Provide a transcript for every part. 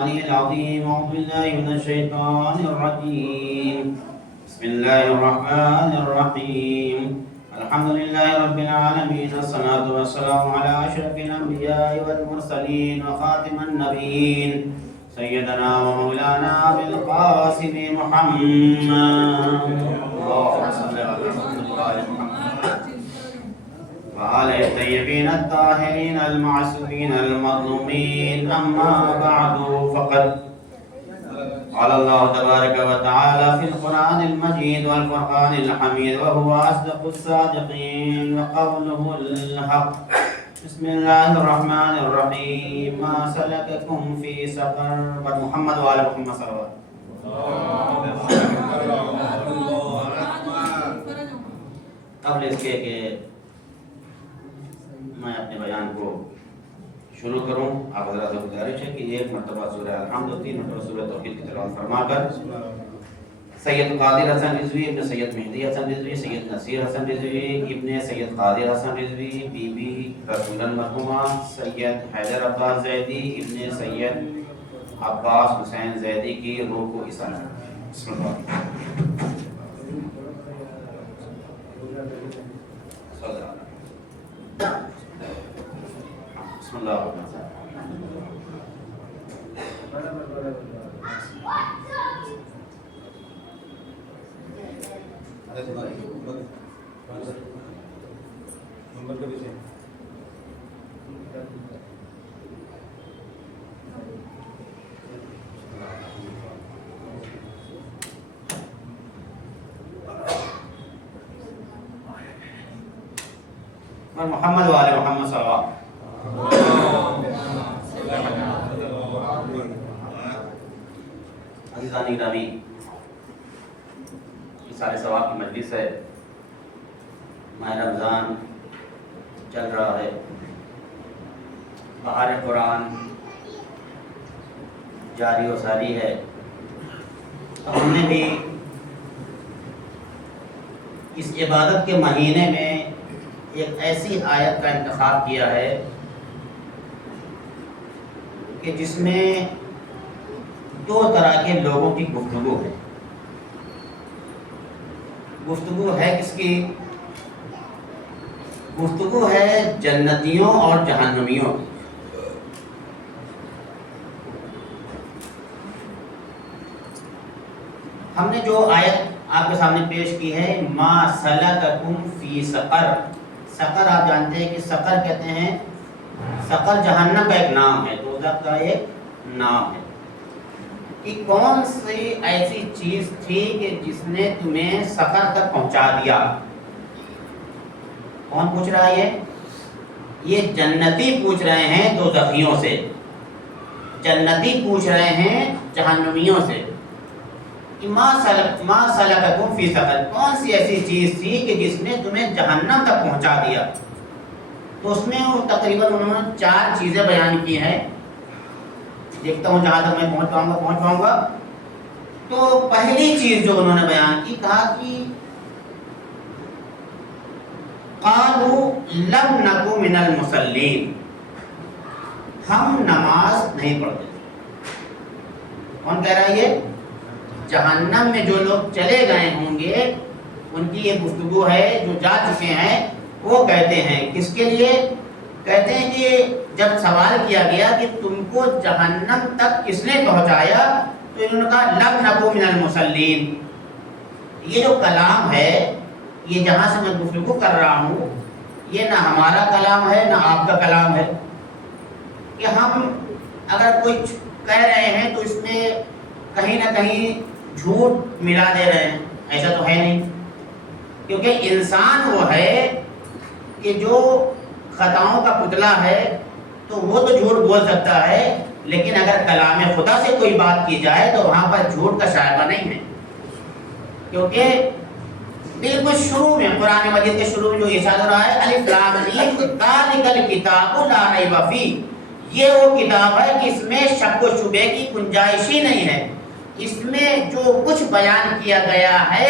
العظيم أعوذ بالله من الشيطان الرجيم بسم الله الرحمن الرحيم الحمد لله رب العالمين الصلاة والسلام على أشرف الأنبياء والمرسلين وخاتم النبيين سيدنا ومولانا بالقاسم محمد اللهم صل على محمد وآل الطيبين الطاهرين المعصومين المظلومين أما بعد فقد قال الله تبارك وتعالى في القرآن المجيد والفرقان الحميد وهو أصدق الصادقين وقوله الحق بسم الله الرحمن الرحيم ما سلككم في سقر محمد وآل محمد صلى الله عليه وسلم. قبل اس کے کہ میں اپنے بیان کو شروع کروں آپ حضرات سے گزارش ہے کہ ایک مرتبہ سورہ الحمد و 3 مرتبہ سورہ توحید کی تلاوت فرما کر سید قادر حسن رضوی ابن سید مہدی حسن رضوی سید نصیر حسن رضوی ابن سید قادر حسن رضوی بی بی رسول المرحومہ سید حیدر عباس زیدی ابن سید عباس حسین زیدی کی روح کو عیسیٰ بسم اللہ بسم اللہ الرحمن الرحیم. محمد وآل محمد صلی اللہ عزیزان گرامی، اثار ثواب کی مجلس ہے. ماہ رمضان چل رہا ہے، بہار قرآن جاری و ساری ہے. ہم نے بھی اس عبادت کے مہینے میں ایک ایسی آیت کا انتخاب کیا ہے کہ جس میں دو طرح کے لوگوں کی گفتگو ہے. گفتگو ہے کس کی؟ گفتگو ہے جنتیوں اور جہنمیوں کی. ہم نے جو آیت آپ کے سامنے پیش کی ہے ما سلککم فی سقر. سقر آپ جانتے ہیں کہ سقر کہتے ہیں، سقر جہنم کا ایک نام ہے، دوزخ کا ایک نام ہے. کہ کون سی ایسی چیز تھی کہ جس نے تمہیں سقر تک پہنچا دیا؟ کون پوچھ رہا ہے؟ یہ جنتی پوچھ رہے ہیں دوزخیوں سے، جنتی پوچھ رہے ہیں جہنمیوں سے. ما سلککم فی سقر، کون سی ایسی چیز تھی کہ جس نے تمہیں جہنم تک پہنچا دیا؟ تو اس میں تقریباً انہوں نے 4 چیزیں بیان کی ہیں. دیکھتا ہوں جہاں تک میں پہنچ پاؤں گا. تو پہلی چیز جو انہوں نے بیان کی، کہا کہ قالوا لم نکو من المصلین، ہم نماز نہیں پڑھتے. کون کہہ رہا ہے یہ؟ جہنم میں جو لوگ چلے گئے ہوں گے ان کی یہ گفتگو ہے. جو جا چکے ہیں وہ کہتے ہیں، کس کے لیے کہتے ہیں کہ جب سوال کیا گیا کہ تم کو جہنم تک کس نے پہنچایا، تو انہوں نے کہا لم نکو من المصلین. یہ جو کلام ہے، یہ جہاں سے میں گفتگو کر رہا ہوں، یہ نہ ہمارا کلام ہے نہ آپ کا کلام ہے. کہ ہم اگر کچھ کہہ رہے ہیں تو اس میں کہیں نہ کہیں جھوٹ ملا دے رہے ہیں، ایسا تو ہے نہیں. کیونکہ انسان وہ ہے کہ جو خطاؤں کا پتلا ہے تو وہ تو جھوٹ بول سکتا ہے، لیکن اگر کلام خدا سے کوئی بات کی جائے تو وہاں پر جھوٹ کا شائبہ نہیں ہے. کیونکہ بالکل شروع میں قرآن مجید کے شروع میں جو ارشاد ہو رہا ہے الف لام میم ذالک الکتاب لا ریب فیہ، یہ وہ کتاب ہے کہ اس میں شک و شبے کی گنجائش ہی نہیں ہے. اس میں جو کچھ بیان کیا گیا ہے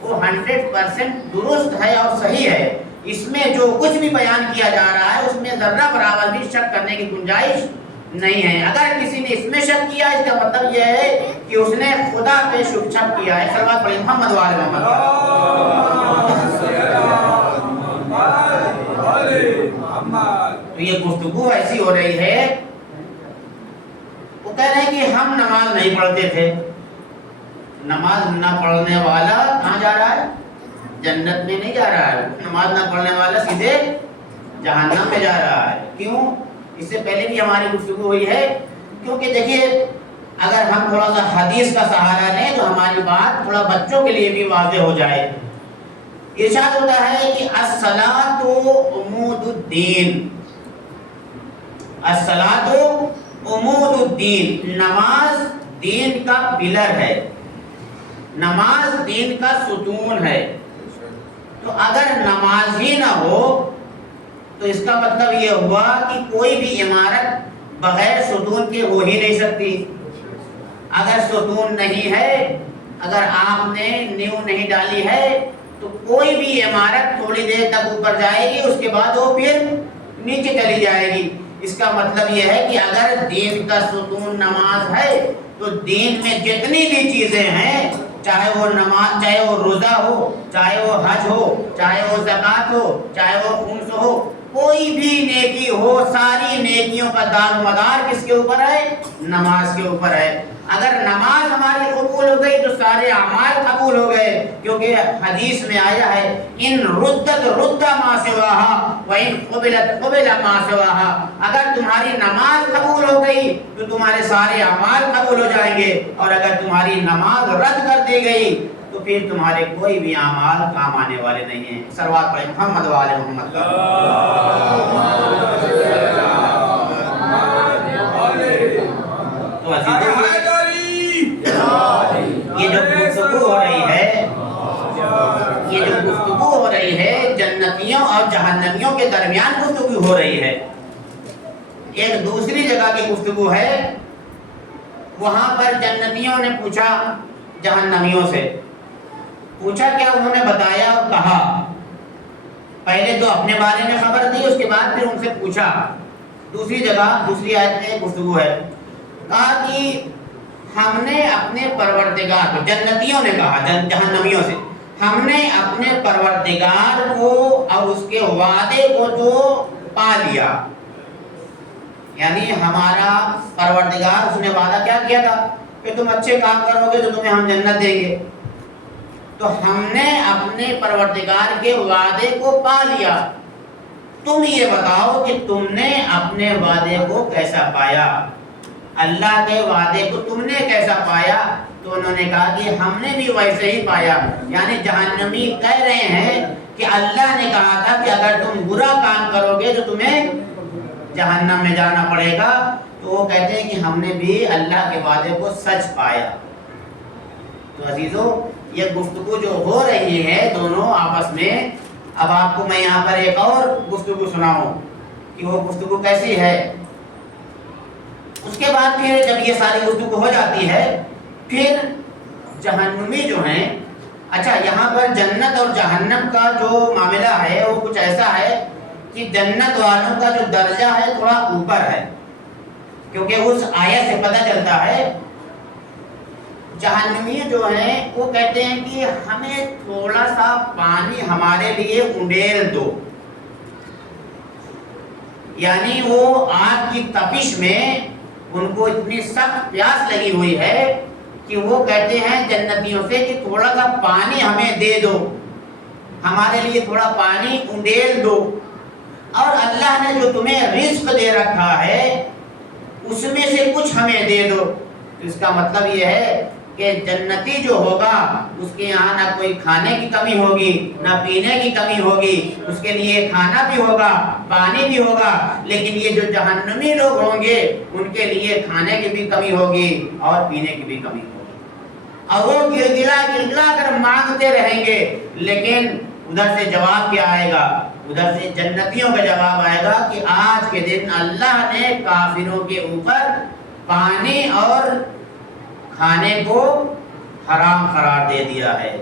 وہ 100% درست ہے اور صحیح ہے. اس میں جو کچھ بھی بیان کیا جا رہا ہے اس میں ذرہ برابر بھی شک کرنے کی گنجائش نہیں ہے۔ اگر کسی نے اس میں شک کیا اس کا مطلب یہ ہے کہ اس نے خدا پہ شک چھپ کیا ہے۔ صلوات پڑھیں محمد وآل محمد۔ تو یہ گفتگو ایسی ہو رہی ہے، وہ کہہ رہے ہیں کہ ہم نماز نہیں پڑھتے تھے۔ نماز نہ پڑھنے والا کہاں جا رہا ہے؟ جنت میں نہیں جا رہا ہے۔ نماز نہ پڑھنے والا سیدھے جہنم میں جا رہا ہے۔ کیوں؟ اس سے پہلے بھی ہماری گفتگو ہوئی ہے، کیونکہ دیکھیے اگر ہم تھوڑا سا حدیث کا سہارا لیں تو ہماری بات تھوڑا بچوں کے لیے بھی واضح ہو جائے۔ ارشاد ہوتا ہے کہ الصلاۃ عمود الدین، الصلاۃ عمود الدین، نماز دین کا پلر ہے، نماز دین کا ستون ہے۔ تو اگر نماز ہی نہ ہو تو اس کا مطلب یہ ہوا کہ کوئی بھی عمارت بغیر ستون کے ہو ہی نہیں سکتی۔ اگر ستون نہیں ہے، اگر آپ نے نیو نہیں ڈالی ہے تو کوئی بھی عمارت تھوڑی دیر تک اوپر جائے گی، اس کے بعد وہ پھر نیچے چلی جائے گی۔ اس کا مطلب یہ ہے کہ اگر دین کا ستون نماز ہے تو دین میں جتنی بھی چیزیں ہیں، چاہے وہ نماز، چاہے وہ روزہ ہو، چاہے وہ حج ہو، چاہے وہ زکوٰۃ ہو، چاہے وہ خمس ہو، کوئی بھی نیکی ہو، ساری نیکیوں کا دار و مدار کس کے اوپر ہے؟ نماز کے اوپر ہے۔ اگر نماز ہماری قبول ہو گئی تو سارے اعمال قبول ہو گئے، کیونکہ حدیث میں آیا ہے ان ردت رد ما سواہا وان قبلت قبل ما سواہا۔ اگر تمہاری نماز قبول ہو گئی تو تمہارے سارے اعمال قبول ہو جائیں گے، اور اگر تمہاری نماز رد کر دی گئی تو پھر تمہارے کوئی بھی اعمال کام آنے والے نہیں ہیں۔ صلوات پڑھیں محمد و آل محمد۔ تو عزیزو یہ جو گفتگو ہو رہی ہے، یہ جو گفتگو ہو رہی ہے جنتیوں اور جہنمیوں کے درمیان گفتگو ہو رہی ہے۔ ایک دوسری جگہ کی گفتگو ہے، وہاں پر جنتیوں نے پوچھا جہنمیوں سے، پوچھا کیا؟ انہوں نے بتایا اور کہا، پہلے تو اپنے بارے میں خبر دی، اس کے بعد پھر ان سے پوچھا۔ دوسری جگہ دوسری آیت میں گفتگو ہے، کہا کہ ہم نے اپنے پروردگار کو، جنتیوں نے کہا جہنمیوں سے، ہم نے اپنے پروردگار کو اور اس کے وعدے کو تو پا لیا، یعنی ہمارا پروردگار، اس نے وعدہ کیا کیا تھا کہ تم اچھے کام کرو گے تو تمہیں ہم جنت دیں گے، تو ہم نے اپنے پروردگار کے وعدے کو پا لیا۔ تم یہ بتاؤ کہ تم نے اپنے وعدے کو کیسا پایا، اللہ کے وعدے کو تم نے کیسا پایا؟ تو انہوں نے کہا کہ ہم نے بھی ویسے ہی پایا۔ یعنی جہنمی کہہ رہے ہیں کہ اللہ نے کہا تھا کہ اگر تم برا کام کرو گے تو تمہیں جہنم میں جانا پڑے گا، تو وہ کہتے ہیں کہ ہم نے بھی اللہ کے وعدے کو سچ پایا۔ تو عزیزو یہ گفتگو جو ہو رہی ہے دونوں آپس میں، اب آپ کو میں یہاں پر ایک اور گفتگو سناؤں کہ وہ گفتگو کیسی ہے۔ اس کے بعد پھر جب یہ ساری گفتگو ہو جاتی ہے، پھر جہنمی جو ہیں، اچھا یہاں پر جنت اور جہنم کا جو معاملہ ہے وہ کچھ ایسا ہے کہ جنت والوں کا جو درجہ ہے تھوڑا اوپر ہے، کیونکہ اس آیت سے پتہ چلتا ہے جہنمی جو ہیں وہ کہتے ہیں کہ ہمیں تھوڑا سا پانی ہمارے لیے انڈیل دو، یعنی وہ آگ کی تپش میں ان کو اتنی سخت پیاس لگی ہوئی ہے کہ وہ کہتے ہیں جنتیوں سے کہ تھوڑا سا پانی ہمیں دے دو، ہمارے لیے تھوڑا پانی انڈیل دو، اور اللہ نے جو تمہیں رزق دے رکھا ہے اس میں سے کچھ ہمیں دے دو۔ اس کا مطلب یہ ہے کہ جنتی جو ہوگا اس کے یہاں نہ کوئی کھانے کی کمی ہوگی نہ پینے کی کمی ہوگی، اس کے لیے کھانا بھی ہوگا پانی بھی ہوگا، لیکن یہ جو جہنمی لوگ ہوں گے ان کے لیے کھانے کی بھی کمی ہوگی اور پینے کی بھی کمی ہوگی، اور وہ گڑگڑا کر مانگتے رہیں گے، لیکن ادھر سے جواب کیا آئے گا؟ ادھر سے جنتیوں کا جواب آئے گا کہ آج کے دن اللہ نے کافروں کے اوپر پانی اور کھانے کو حرام قرار دے دیا ہے۔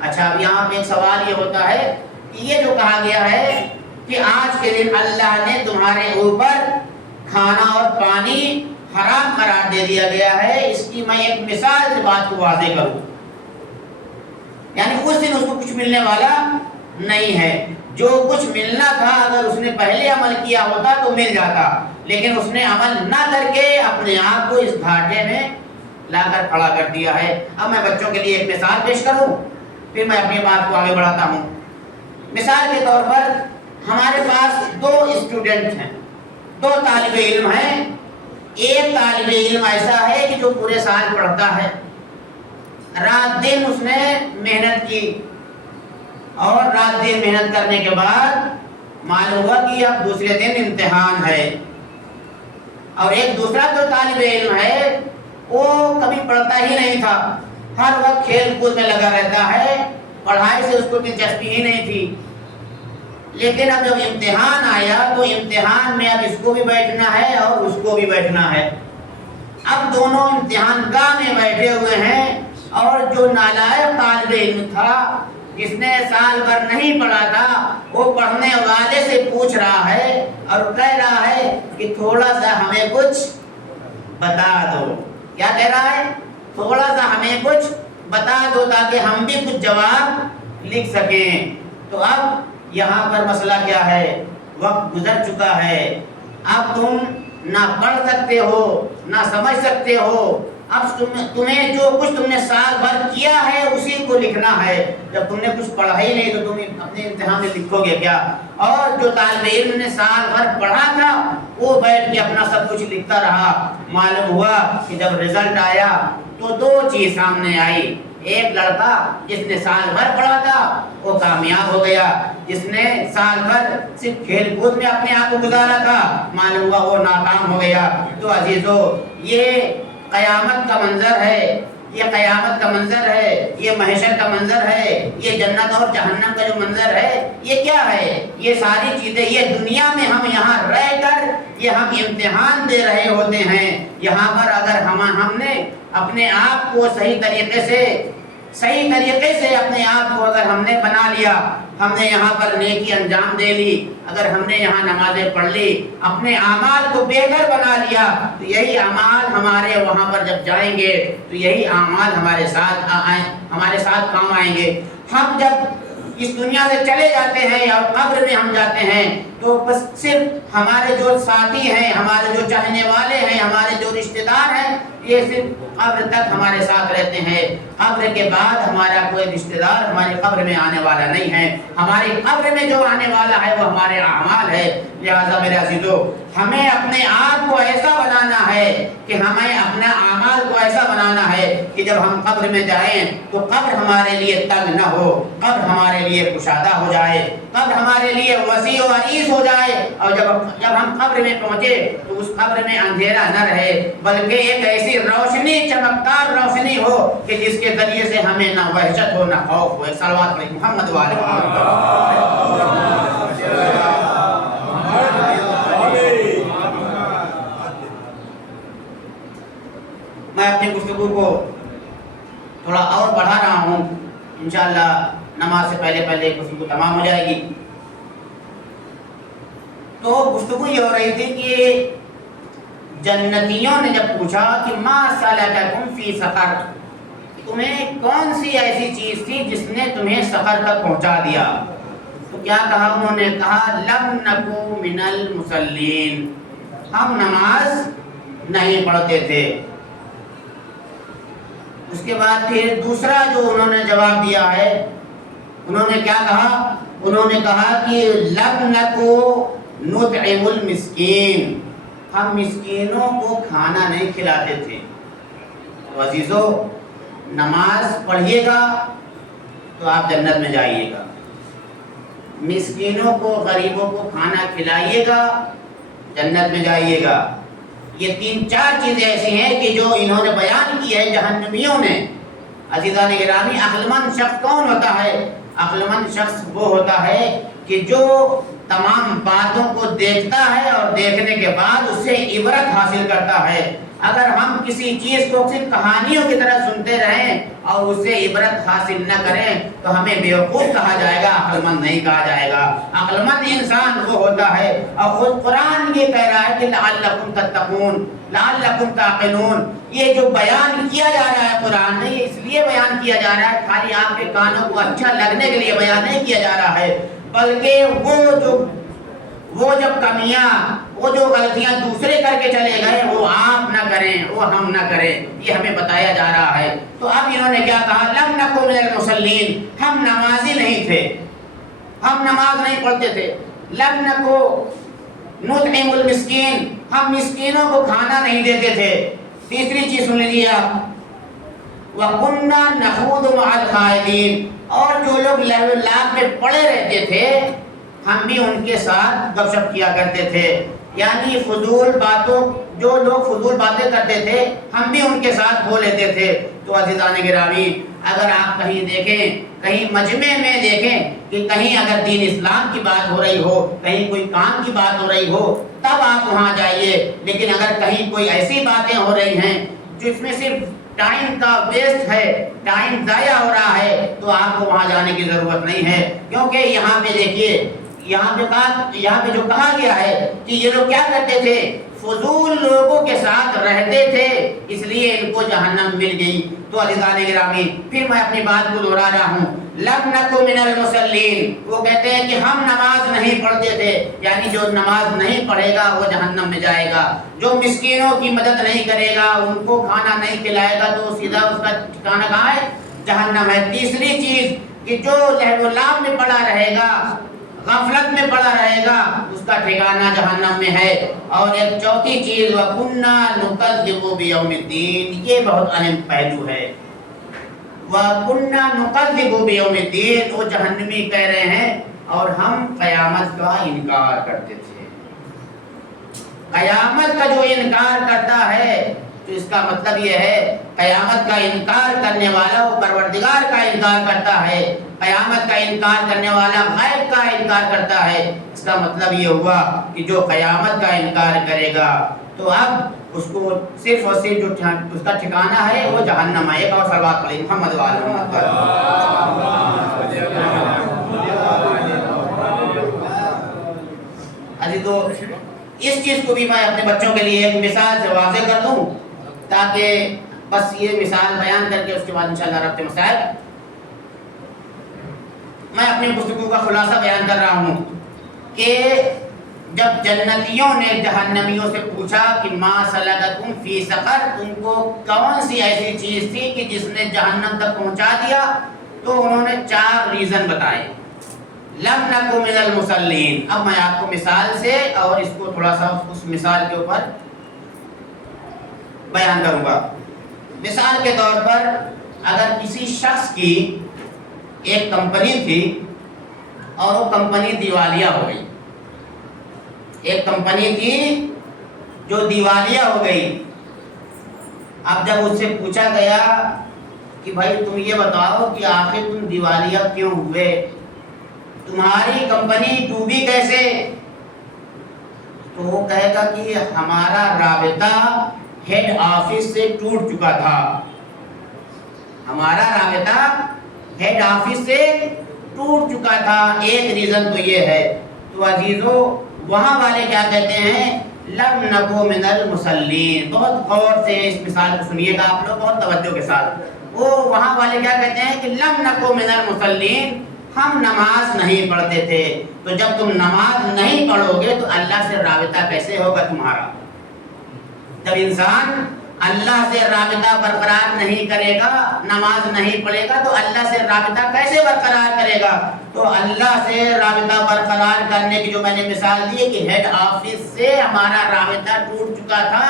اچھا اب یہاں پہ ایک سوال یہ ہوتا ہے کہ یہ جو کہا گیا ہے کہ آج کے دن اللہ نے تمہارے اوپر کھانا اور پانی حرام قرار دے دیا گیا ہے، اس کی میں ایک مثال سے بات کو واضح کروں، یعنی اس دن اس کو کچھ ملنے والا نہیں ہے، جو کچھ ملنا تھا اگر اس نے پہلے عمل کیا ہوتا تو مل جاتا، لیکن اس نے عمل نہ کر کے اپنے آپ کو اس گھاٹے میں لا کر کھڑا کر دیا ہے۔ اب میں بچوں کے لیے ایک مثال پیش کروں، پھر میں اپنی بات کو آگے بڑھاتا ہوں۔ مثال کے طور پر ہمارے پاس دو اسٹوڈنٹ ہیں، دو طالب علم ہیں۔ ایک طالب علم ایسا ہے کہ جو پورے سال پڑھتا ہے، رات دن اس نے محنت کی، اور رات دن محنت کرنے کے بعد معلوم ہوا کہ اب دوسرے دن امتحان ہے۔ اور ایک دوسرا جو طالب علم ہے وہ کبھی پڑھتا ہی نہیں تھا، ہر وقت کھیل کود میں لگا رہتا ہے، پڑھائی سے اس کو دلچسپی ہی نہیں تھی۔ لیکن اب جب امتحان آیا تو امتحان میں اب اس کو بھی بیٹھنا ہے اور اس کو بھی بیٹھنا ہے۔ اب دونوں امتحان گاہ میں بیٹھے ہوئے ہیں، اور جو نالائق طالب علم تھا جس نے سال بھر نہیں پڑھا تھا، وہ پڑھنے والے سے پوچھ رہا ہے اور کہہ رہا ہے کہ تھوڑا سا ہمیں کچھ بتا دو۔ کیا کہہ رہا ہے؟ تھوڑا سا ہمیں کچھ بتا دو تاکہ ہم بھی کچھ جواب لکھ سکیں۔ تو اب یہاں پر مسئلہ کیا ہے؟ وقت گزر چکا ہے، اب تم نہ پڑھ سکتے ہو نہ سمجھ سکتے ہو، اب تمہیں جو کچھ تم نے سال بھر کیا ہے اسی کو لکھنا ہے۔ جب تم نے کچھ پڑھا ہی نہیں تو تم اپنے امتحان میں لکھو گے کیا؟ اور جو طالب علم نے سال بھر پڑھا تھا وہ بیٹھ کے اپنا سب کچھ لکھتا رہا۔ معلوم ہوا کہ جب رزلٹ آیا تو دو چیز سامنے آئی، ایک لڑکا جس نے سال بھر پڑھا تھا وہ کامیاب ہو گیا، جس نے سال بھر صرف کھیل کود میں اپنے آپ کو گزارا تھا معلوم ہوا وہ ناکام ہو گیا۔ تو عزیزو، یہ قیامت کا منظر ہے، یہ قیامت کا منظر ہے، یہ محشر کا منظر ہے، یہ جنت اور جہنم کا جو منظر ہے، یہ کیا ہے؟ یہ ساری چیزیں، یہ دنیا میں ہم یہاں رہ کر یہ ہم امتحان دے رہے ہوتے ہیں۔ یہاں پر اگر ہم نے اپنے آپ کو صحیح طریقے سے اپنے آپ کو اگر ہم نے بنا لیا، ہم نے یہاں پر نیکی انجام دے لی، اگر ہم نے یہاں نمازیں پڑھ لی، اپنے اعمال کو بہتر بنا لیا، تو یہی اعمال ہمارے وہاں پر جب جائیں گے تو یہی اعمال ہمارے ساتھ کام آئیں گے۔ ہم جب اس دنیا سے چلے جاتے ہیں یا قبر میں ہم جاتے ہیں تو بس صرف ہمارے جو ساتھی ہیں، ہمارے جو چاہنے والے ہیں، ہمارے جو رشتہ دار ہیں، یہ صرف قبر تک ہمارے ساتھ رہتے ہیں۔ قبر کے بعد ہمارا کوئی رشتہ دار ہماری قبر میں آنے والا نہیں ہے۔ ہماری قبر میں جو آنے والا ہے وہ ہمارے اعمال ہے۔ لہذا میرے عزیزو، ہمیں اپنے آپ کو ایسا بنانا ہے کہ ہمیں اپنا اعمال کو ایسا بنانا ہے کہ جب ہم قبر میں جائیں تو قبر ہمارے لیے تنگ نہ ہو، قبر ہمارے لیے کشادہ ہو جائے، قبر ہمارے لیے وسیع و عریض ہو جائے، اور جب ہم قبر میں پہنچے تو اس قبر میں اندھیرا نہ رہے بلکہ ایک ایسی روشنی، چمکدار روشنی ہو کہ جس کے ذریعے سے ہمیں نہ وحشت ہو نہ خوف ہو۔ صلوات علی محمد وعلی میں اپنی گفتگو کو تھوڑا اور بڑھا رہا ہوں، انشاءاللہ نماز سے پہلے گفتگو تمام ہو جائے گی۔ تو گفتگو یہ ہو رہی تھی کہ جنتیوں نے جب پوچھا کہ ما سلککم فی سقر، تمہیں کون سی ایسی چیز تھی جس نے تمہیں سقر تک پہنچا دیا؟ تو کیا کہا انہوں نے؟ کہا لم نکو من المصلین، ہم نماز نہیں پڑھتے تھے۔ اس کے بعد پھر دوسرا جو انہوں نے جواب دیا ہے، انہوں نے کیا کہا؟ انہوں نے کہا کہ لم نکو نطعم المسکین، ہم مسکینوں کو کھانا نہیں کھلاتے تھے۔ تو عزیزو، نماز پڑھیے گا تو آپ جنت میں جائیے گا، مسکینوں کو، غریبوں کو کھانا کھلائیے گا، جنت میں جائیے گا۔ یہ 3-4 چیزیں ایسی ہیں کہ جو انہوں نے بیان کی ہے جہنمیوں نے۔ عزیزان گرامی، عقل مند شخص کون ہوتا ہے؟ عقل مند شخص وہ ہوتا ہے کہ جو تمام باتوں کو دیکھتا ہے اور دیکھنے کے بعد اس سے عبرت حاصل کرتا ہے۔ اگر ہم کسی چیز کو صرف کہانیوں کی طرح سنتے رہیں اور اس سے عبرت حاصل نہ کریں تو ہمیں بیوقوف کہا جائے گا، عقل مند نہیں کہا جائے گا۔ عقل مند انسان وہ ہوتا ہے، اور خود قرآن یہ کہہ رہا ہے کہ لعلکم تتقون، لعلکم تعقلون۔ یہ جو بیان کیا جا رہا ہے قرآن میں، یہ اس لیے بیان کیا جا رہا ہے خالی آپ کے کانوں کو اچھا لگنے کے لیے بیان نہیں کیا جا رہا ہے، بلکہ وہ جب کمیاں، وہ جو غلطیاں دوسرے کر کے چلے گئے وہ آپ نہ کریں، وہ ہم نہ کریں، یہ ہمیں بتایا جا رہا ہے۔ تو اب انہوں نے کیا کہا؟ لم نکن من المصلین، ہم نمازی نہیں تھے، ہم نماز نہیں پڑھتے تھے۔ لم نکن نطعم المسکین، ہم مسکینوں کو کھانا نہیں دیتے تھے۔ تیسری چیز سن لیجیے آپ، وَكُنَّا نَخُوضُ مَعَ الْخَائِضِينَ، اور جو لوگ لہو لعب میں پڑے رہتے تھے ہم بھی ان کے ساتھ گپ شپ کیا کرتے تھے، یعنی فضول باتوں، جو لوگ فضول باتیں کرتے تھے ہم بھی ان کے ساتھ بول لیتے تھے۔ تو عزیزان گرامی، اگر آپ کہیں دیکھیں، کہیں مجمع میں دیکھیں کہ کہیں اگر دین اسلام کی بات ہو رہی ہو، کہیں کوئی کام کی بات ہو رہی ہو، تب آپ وہاں جائیے، لیکن اگر کہیں کوئی ایسی باتیں ہو رہی ہیں جس میں صرف ٹائم کا ویسٹ ہے، ٹائم ضائع ہو رہا ہے، تو آپ کو وہاں جانے کی ضرورت نہیں ہے، کیونکہ یہاں پہ دیکھیے، یہاں پہ جو کہا گیا ہے کہ یہ لوگ کیا کرتے تھے؟ فضول لوگوں کے ساتھ رہتے تھے، اس لیے ان کو جہنم مل گئی۔ تو عزیزان گرامی، پھر میں اپنی بات کو دہرا رہا ہوں، لم نکن من المصلین، وہ کہتے ہیں کہ ہم نماز نہیں پڑھتے تھے، یعنی جو نماز نہیں پڑھے گا وہ جہنم میں جائے گا، جو مسکینوں کی مدد نہیں کرے گا، ان کو کھانا نہیں کھلائے گا، تو سیدھا اس کا ٹھکانہ کہاں ہے؟ جہنم ہے۔ تیسری چیز کہ جو لہو و لعب میں پڑا رہے گا، غفلت میں پڑا رہے گا، اس کا ٹھکانہ جہنم میں ہے۔ اور ایک چوتھی چیز، وَكُنَّا نُكَذِّبُ بِيَوْمِ الدِّينِ، یہ بہت اہم پہلو ہے۔ وَكُنَّا نُكَذِّبُ بِيَوْمِ الدِّينِ، وہ جہنمی کہہ رہے ہیں اور ہم قیامت کا انکار کرتے تھے۔ قیامت کا جو انکار کرتا ہے تو اس کا مطلب یہ ہے قیامت کا انکار کرنے والا وہ پروردگار کا انکار کرتا ہے، قیامت کا انکار کرنے والا غیب کا انکار کرتا ہے۔ اس کا مطلب یہ ہوا کہ جو قیامت کا انکار کرے گا تو اب اس کو صرف اور صرف جو اس کا ٹھکانہ ہے وہ جہنم ہے۔ ایک اور صلوات پڑھیں محمد وعلی محمد پر۔ عزیزو، اس چیز کو بھی میں اپنے بچوں کے لیے ایک مثال سے واضح کر دوں، تاکہ بس یہ مثال بیان کر کے اس کے بعد انشاءاللہ ربط مسائل، میں اپنی گفتگو کا خلاصہ بیان کر رہا ہوں کہ جب جنتیوں نے جہنمیوں سے پوچھا کہ ما سلککم فی سقر، تم کو کون سی ایسی چیز تھی کہ جس نے جہنم تک پہنچا دیا، تو انہوں نے 4 ریزن بتائے۔ لم نکن من المصلین، اب میں آپ کو مثال سے اور اس کو تھوڑا سا اس مثال کے اوپر بیان کروں گا۔ مثال کے طور پر اگر کسی شخص کی ایک کمپنی تھی اور وہ کمپنی دیوالیہ ہو گئی، ایک کمپنی تھی جو دیوالیہ ہو گئی۔ اب جب اس سے پوچھا گیا کہ بھائی تم یہ بتاؤ کہ آخر تم دیوالیہ کیوں ہوئے، تمہاری کمپنی ڈوبی کیسے، تو وہ کہے گا کہ ہمارا رابطہ ہیڈ آفس سے ٹوٹ چکا تھا، ہمارا رابطہ ہیڈ آفس سے ٹوٹ چکا تھا۔ ایک ریزن تو یہ ہے۔ تو عزیزو، وہاں والے کیا کہتے ہیں؟ لم نکن من المصلین۔ بہت غور سے اس مثال کو سنیے گا آپ لوگ، بہت توجہ کے ساتھ۔ وہ وہاں والے کیا کہتے ہیں کہ لم نکن من المصلین، ہم نماز نہیں پڑھتے تھے۔ تو جب تم نماز نہیں پڑھو گے تو اللہ سے رابطہ کیسے ہوگا تمہارا؟ جب انسان اللہ سے رابطہ برقرار نہیں کرے گا، نماز نہیں پڑھے گا، تو اللہ سے رابطہ کیسے برقرار کرے گا؟ تو اللہ سے رابطہ برقرار کرنے کی جو میں نے مثال دی کہ ہیڈ آفس سے ہمارا رابطہ ٹوٹ چکا تھا،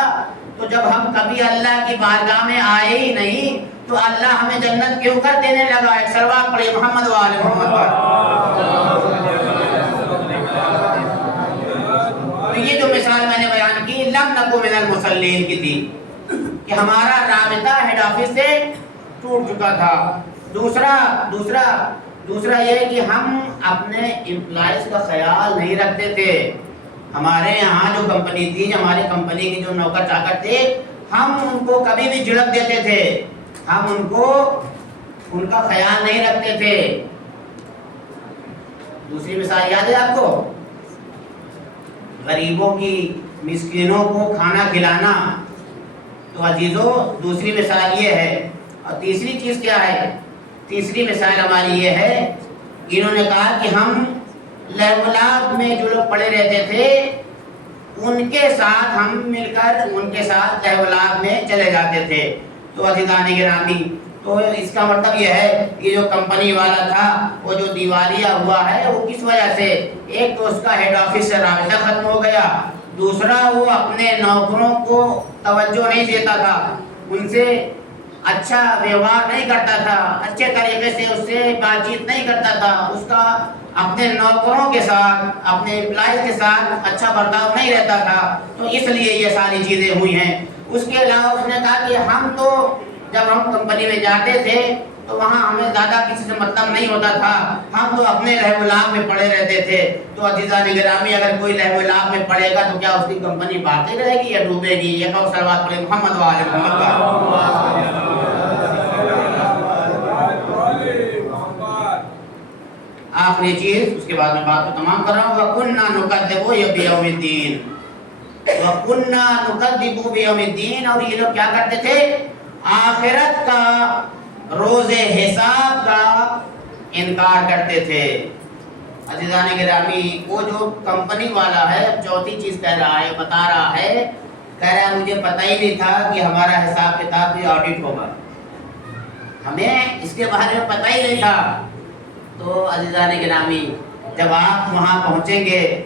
تو جب ہم کبھی اللہ کی بارگاہ میں آئے ہی نہیں تو اللہ ہمیں جنت کیوں کر دینے لگا؟ ایک صلوات پڑھیں محمد وآل محمد پر۔ تو یہ جو مثال میں نے بیان کی لم نکن من المصلین کی تھی کہ ہمارا رابطہ ہیڈ آفس سے ٹوٹ چکا تھا۔ دوسرا یہ کہ ہم اپنے امپلائیز کا خیال نہیں رکھتے تھے۔ ہمارے یہاں جو کمپنی تھی، ہماری کمپنی کے جو نوکر چاکر تھے، ہم ان کو کبھی بھی جھڑک دیتے تھے، ہم ان کا خیال نہیں رکھتے تھے۔ دوسری مثال یاد ہے آپ کو؟ غریبوں کی، مسکینوں کو کھانا کھلانا۔ تو عزیزو دوسری مثال یہ ہے۔ اور تیسری چیز کیا ہے؟ تیسری مثال ہماری یہ ہے، انہوں نے کہا کہ ہم لہو میں جو لوگ پڑے رہتے تھے ان کے ساتھ ہم مل کر ان کے ساتھ لہو میں چلے جاتے تھے۔ تو عزیزان گرامی، تو اس کا مطلب یہ ہے کہ جو کمپنی والا تھا وہ جو دیوالیہ ہوا ہے وہ کس وجہ سے؟ ایک تو اس کا ہیڈ آفس سے رابطہ ختم ہو گیا، دوسرا وہ اپنے نوکروں کو توجہ نہیں دیتا تھا، ان سے اچھا ویوہار نہیں کرتا تھا، اچھے طریقے سے اس سے بات چیت نہیں کرتا تھا، اس کا اپنے نوکروں کے ساتھ، اپنے امپلائیز کے ساتھ اچھا برتاؤ نہیں رہتا تھا۔ تو اس لیے یہ ساری چیزیں ہوئی ہیں۔ اس کے علاوہ اس نے کہا کہ ہم تو جب ہم کمپنی میں جاتے تھے تو وہاں ہمیں زیادہ کسی سے مطلب نہیں ہوتا تھا، ہم تو اپنے لہو لعب میں پڑے رہتے تھے۔ تو عزیزان گرامی، اگر کوئی لہو لعب میں پڑے گا تو کیا اس کی کمپنی بھاگتی رہے گی یا ڈوبے گی؟ یہ کہو صلوات پڑھیں محمد و آل محمد کا۔ آخری چیز، اس کے بعد میں بات کو تمام کر رہا ہوں، وَكُنَّا نُكَذِّبُ بِيَوْمِ الدِّينِ، وَكُنَّا نُكَذِّبُ بِيَوْمِ الدِّينِ۔ اور یہ لوگ کیا کرتے تھے؟ آخرت کا، روز حساب کا انکار کرتے تھے۔ عزیزان گرامی، وہ جو کمپنی والا ہے اب چوتھی چیز کہہ رہا ہے، بتا رہا ہے، کہہ رہا ہے مجھے پتہ ہی نہیں تھا کہ ہمارا حساب کتاب بھی آڈٹ ہوگا، ہمیں اس کے بارے میں پتہ ہی نہیں تھا۔ تو عزیزان گرامی، جب آپ وہاں پہنچیں گے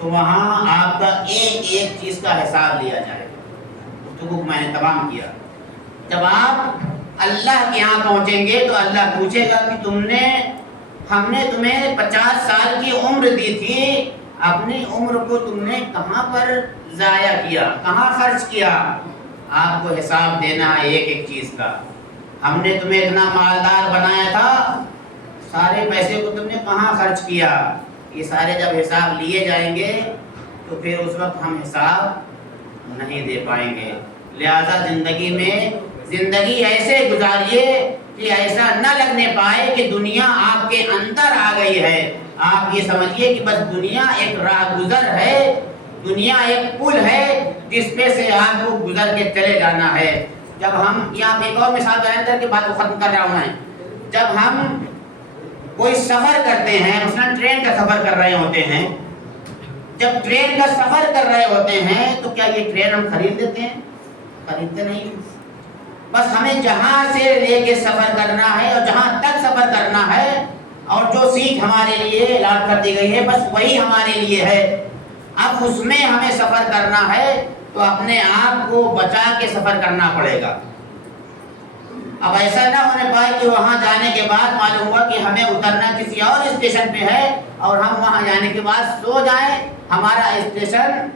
تو وہاں آپ کا ایک ایک چیز کا حساب لیا جائے گا۔ گفتگو کو میں نے تمام کیا۔ جب آپ اللہ کے یہاں پہنچیں گے تو اللہ پوچھے گا کہ ہم نے تمہیں 50 سال کی عمر دی تھی، اپنی عمر کو تم نے کہاں پر ضائع کیا، کہاں خرچ کیا؟ آپ کو حساب دینا ہے ایک ایک چیز کا۔ ہم نے تمہیں اتنا مالدار بنایا تھا، سارے پیسے کو تم نے کہاں خرچ کیا؟ یہ سارے جب حساب لیے جائیں گے تو پھر اس وقت ہم حساب نہیں دے پائیں گے۔ لہذا زندگی ایسے گزاریے کہ ایسا نہ لگنے پائے کہ دنیا آپ کے اندر آ گئی ہے۔ آپ یہ سمجھیے کہ بس دنیا ایک راہ گزر ہے، دنیا ایک پل ہے جس پہ سے آپ کو گزر کے چلے جانا ہے۔ جب ہم یہاں ایک اور مثال بیان کر کے بات کو ختم کر رہا ہوں میں، جب ہم کوئی سفر کرتے ہیں، مثلا ٹرین کا سفر کر رہے ہوتے ہیں، جب ٹرین کا سفر کر رہے ہوتے ہیں تو کیا یہ ٹرین ہم خرید لیتے ہیں؟ خریدتے نہیں۔ بس ہمیں جہاں سے لے کے سفر کرنا ہے اور جہاں تک سفر کرنا ہے اور جو سیٹ ہمارے لیے الاٹ کر دی گئی ہے بس وہی ہمارے لیے ہے۔ اب اس میں ہمیں سفر کرنا ہے تو اپنے آپ کو بچا کے سفر کرنا پڑے گا۔ اب ایسا نہ ہونے پائے کہ وہاں جانے کے بعد معلوم ہوا کہ ہمیں اترنا کسی اور اسٹیشن پہ ہے اور ہم وہاں جانے کے بعد سو جائیں، ہمارا اسٹیشن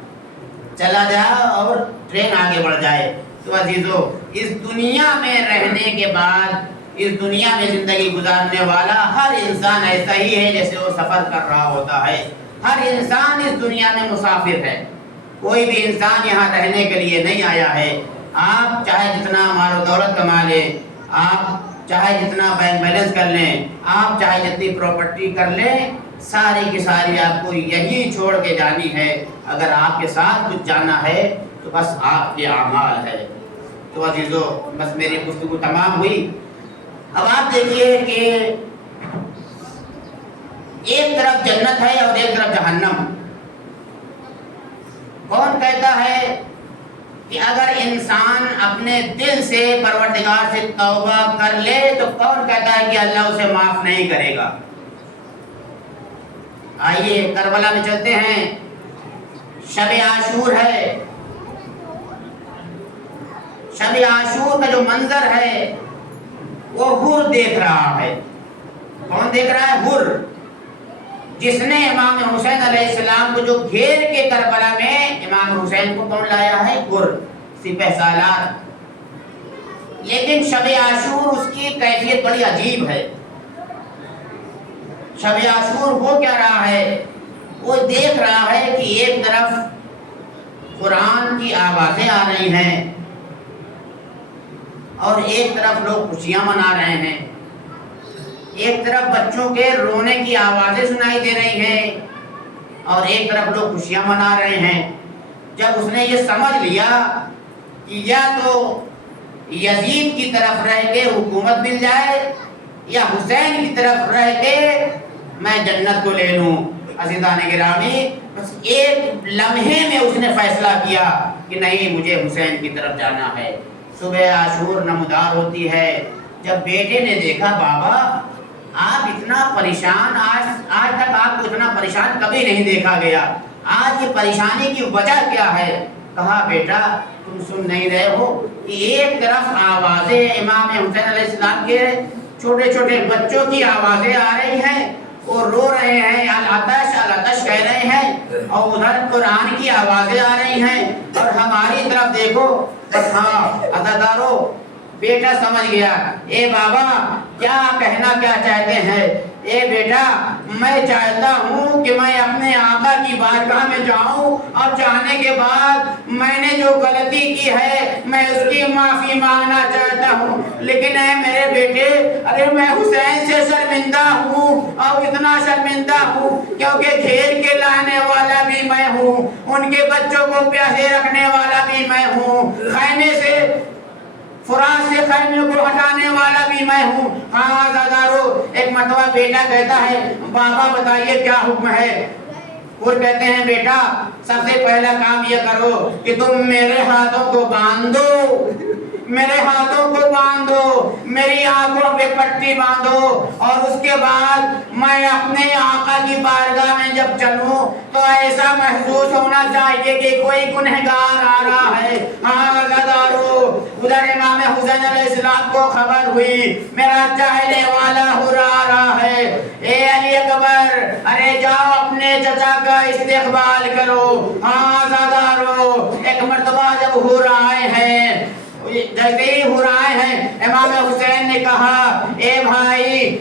چلا جائے اور ٹرین آگے بڑھ جائے۔ تو عزیزو، اس دنیا میں رہنے کے بعد، اس دنیا میں زندگی گزارنے والا ہر انسان ایسا ہی ہے جیسے وہ سفر کر رہا ہوتا ہے۔ ہر انسان اس دنیا میں مسافر ہے، کوئی بھی انسان یہاں رہنے کے لیے نہیں آیا ہے۔ آپ چاہے جتنا مال و دولت کما لیں، آپ چاہے جتنا بینک بیلنس کر لیں، آپ چاہے جتنی پراپرٹی کر لیں، ساری کی ساری آپ کو یہی چھوڑ کے جانی ہے۔ اگر آپ کے ساتھ کچھ جانا ہے تو بس آپ کے اعمال ہے۔ تو عزیزو، بس میری گفتگو تمام ہوئی۔ اب آپ دیکھیے کہ ایک طرف جنت ہے اور ایک طرف جہنم۔ کون کہتا ہے کہ اگر انسان اپنے دل سے پروردگار سے توبہ کر لے تو کون کہتا ہے کہ اللہ اسے معاف نہیں کرے گا؟ آئیے کربلا میں چلتے ہیں، شب عاشور ہے۔ شب عاشور کا جو منظر ہے وہ حور دیکھ رہا ہے۔ کون دیکھ رہا ہے؟ حور، جس نے امام حسین علیہ السلام کو جو گھیر کے کربلا میں امام حسین کو کون لایا ہے؟ حور، سپہ سالار۔ لیکن شب عاشور اس کی کیفیت بڑی عجیب ہے۔ شب عاشور وہ کیا رہا ہے؟ وہ دیکھ رہا ہے کہ ایک طرف قرآن کی آوازیں آ رہی ہیں، اور ایک طرف لوگ خوشیاں منا رہے ہیں، ایک طرف بچوں کے رونے کی آوازیں سنائی دے رہی ہیں اور ایک طرف لوگ خوشیاں منا رہے ہیں۔ جب اس نے یہ سمجھ لیا کہ یا تو یزید کی طرف رہ کے حکومت مل جائے یا حسین کی طرف رہ کے میں جنت کو لے لوں، عزیزان گرامی بس ایک لمحے میں اس نے فیصلہ کیا کہ نہیں، مجھے حسین کی طرف جانا ہے۔ صبح عاشور نمودار ہوتی ہے، جب بیٹے نے دیکھا بابا آپ اتنا پریشان، آج تک آپ کو اتنا پریشان کبھی نہیں دیکھا گیا، آج یہ پریشانی کی وجہ کیا ہے؟ کہا بیٹا تم سن نہیں رہے ہو کہ ایک طرف آوازیں امام حسین علیہ السلام کے چھوٹے چھوٹے بچوں کی آوازیں آ رہی ہیں، وہ رو رہے ہیں، العطش العطش کہہ رہے ہیں، اور ادھر قرآن کی آوازیں آ رہی ہیں، اور ہماری طرف دیکھو بس ہاں عزادارو بیٹا سمجھ گیا، اے بابا کیا کہنا کیا چاہتے ہیں؟ اے بیٹا میں چاہتا ہوں کہ میں اپنے آقا کی بارگاہ میں جاؤں اور جانے کے بعد میں نے جو غلطی کی ہے میں اس کی معافی مانگنا چاہتا ہوں، لیکن اے میرے بیٹے ارے میں حسین سے شرمندہ ہوں، اور اتنا شرمندہ ہوں کیونکہ کھیل کے لانے والا بھی میں ہوں، ان کے بچوں کو پیاسے رکھنے والا بھی میں ہوں، خیمے سے فراش سے خیمے کو ہٹانے والا بھی میں ہوں۔ ہاں عزادارو ایک مرتبہ بیٹا کہتا ہے بابا بتائیے کیا حکم ہے؟ وہ کہتے ہیں بیٹا سب سے پہلا کام یہ کرو کہ تم میرے ہاتھوں کو باندھ دو، میرے ہاتھوں کو باندھو، میری آنکھوں پہ پٹی باندھو، اور اس کے بعد میں اپنے آقا کی بارگاہ میں جب چلوں تو ایسا محسوس ہونا چاہیے کہ کوئی گنہگار آ رہا ہے۔ ہاں عزادارو ادھر امام حسین علیہ السلام کو خبر ہوئی میرا چاہنے والا ہور آ رہا ہے، اے علی اکبر ارے جاؤ اپنے چچا کا استقبال کرو۔ ہاں عزادارو ایک مرتبہ جب ہور آئے ہیں، جیسے ہی ہور آئے ہیں امام حسین نے کہا اے بھائی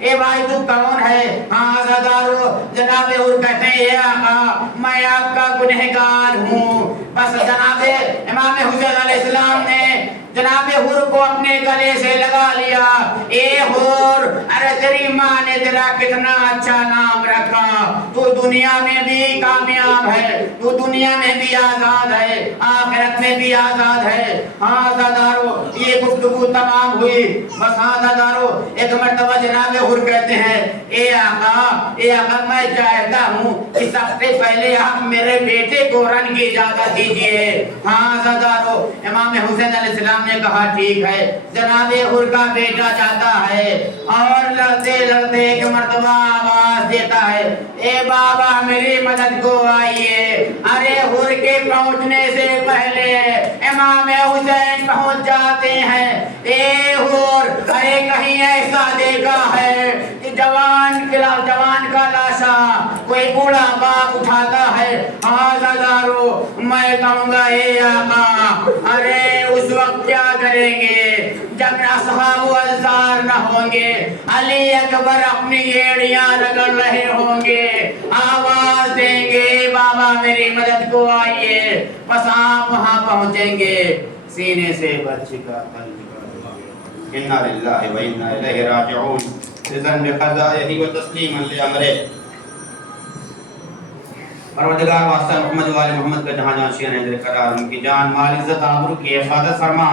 اے بھائی تو کون ہے؟ ہاں عزادارو جناب ہور کہتے ہیں اے آقا میں آپ کا گنہگار ہوں۔ بس جناب امام حسین علیہ السلام نے جناب ہور کو اپنے گلے سے لگا لیا، اے ہور ارے تیری ماں نے تیرا کتنا اچھا نام رکھا، تو دنیا میں بھی کامیاب ہے، تو دنیا میں بھی آزاد ہے، آخرت میں بھی آزاد ہے۔ ہاں عزادارو یہ گفتگو تمام ہوئی، بس ہاں عزادارو ایک مرتبہ جناب ہور کہتے ہیں اے آقا میں چاہتا ہوں کہ سب سے پہلے آپ میرے بیٹے کو رن کی اجازت دیجئے۔ ہاں عزادارو امام حسین علیہ السلام نے کہا ٹھیک ہے۔ جناب ہور کا بیٹا جاتا ہے اور لڑتے لڑتے ایک مرتبہ آواز دیتا ہے اے بابا میری مدد کو آئیے۔ ارے ہور کے پہنچنے سے پہلے امام حسین پہنچ جاتے ہیں۔ اے ہور ارے کہیں ایسا دیکھا ہے کہ جوان کا لاشا کوئی بوڑھا باپ اٹھاتا ہے۔ ہاں عزادارو میں کہوں گا اے آقا ارے اس وقت کیا کریں گے جب اصحاب و انصار نہ ہوں گے، علی اکبر اپنی ایڑیاں رگڑ رہے ہوں گے، آواز دیں گے بابا میری مدد کو آئیے، بس آپ وہاں پہنچیں گے، سینے سے بچ کا انا للہ و انا الیہ راجعون رضاً بقضائہ و تسلیما لامرہ۔ پروردگار واسطہ محمد و آل محمد کا جہاں جہاں شیعہ نے قرار ان کی جان مال عزت آبرو کی حفاظت فرما۔